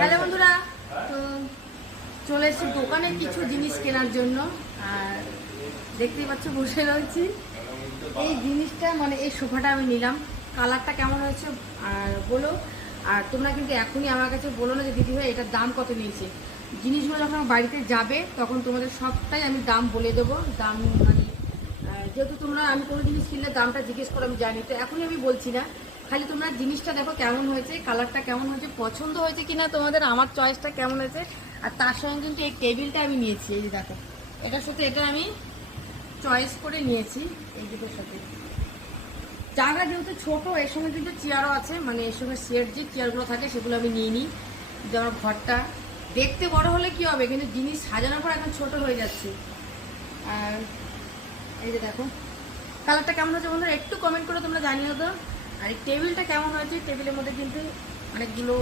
Hello বন্ধুরা, তো চলে এসেছি দোকানে কিছু জিনিস কেনার জন্য। আর দেখতেই পাচ্ছ বসে রয়েছি। এই জিনিসটা মানে এই সোফাটা আমি নিলাম, কালারটা কেমন হয়েছে আর বলো। আর তোমরা কিন্তু এখনই আমার কাছে বলো না যে দিদি ভাই এটার দাম কত নিয়েছে। জিনিসগুলো যখন আমার বাড়িতে যাবে তখন তোমাদের সবটাই আমি দাম বলে দেবো। দাম মানে যেহেতু তোমরা আমি কোনো জিনিস কিনলে দামটা জিজ্ঞেস করে আমি জানি, তো এখনই আমি বলছি না। খালি তোমরা জিনিসটা দেখো কেমন হয়েছে, কালারটা কেমন হয়েছে, পছন্দ হয়েছে কিনা তোমাদের, আমার চয়েসটা কেমন হয়েছে। আর তার সঙ্গে কিন্তু এই টেবিলটা আমি নিয়েছি, এই যে দেখো এটার সাথে এটা আমি চয়েস করে নিয়েছি। এই দুটোর সাথে জায়গা যেহেতু ছোটো, এর সঙ্গে কিন্তু চেয়ারও আছে, মানে এর সঙ্গে সেট যে চেয়ারগুলো থাকে সেগুলো আমি নিয়ে নিই। যে আমার ঘরটা দেখতে বড় হলে কি হবে, কিন্তু জিনিস সাজানোর পর এখন ছোট হয়ে যাচ্ছে। আর এই যে দেখো কালারটা কেমন হয়েছে বন্ধুরা একটু কমেন্ট করে তোমরা জানিও তো। আর এই টেবিলটা কেমন হয়েছে, টেবিলের মধ্যে কিন্তু অনেকগুলো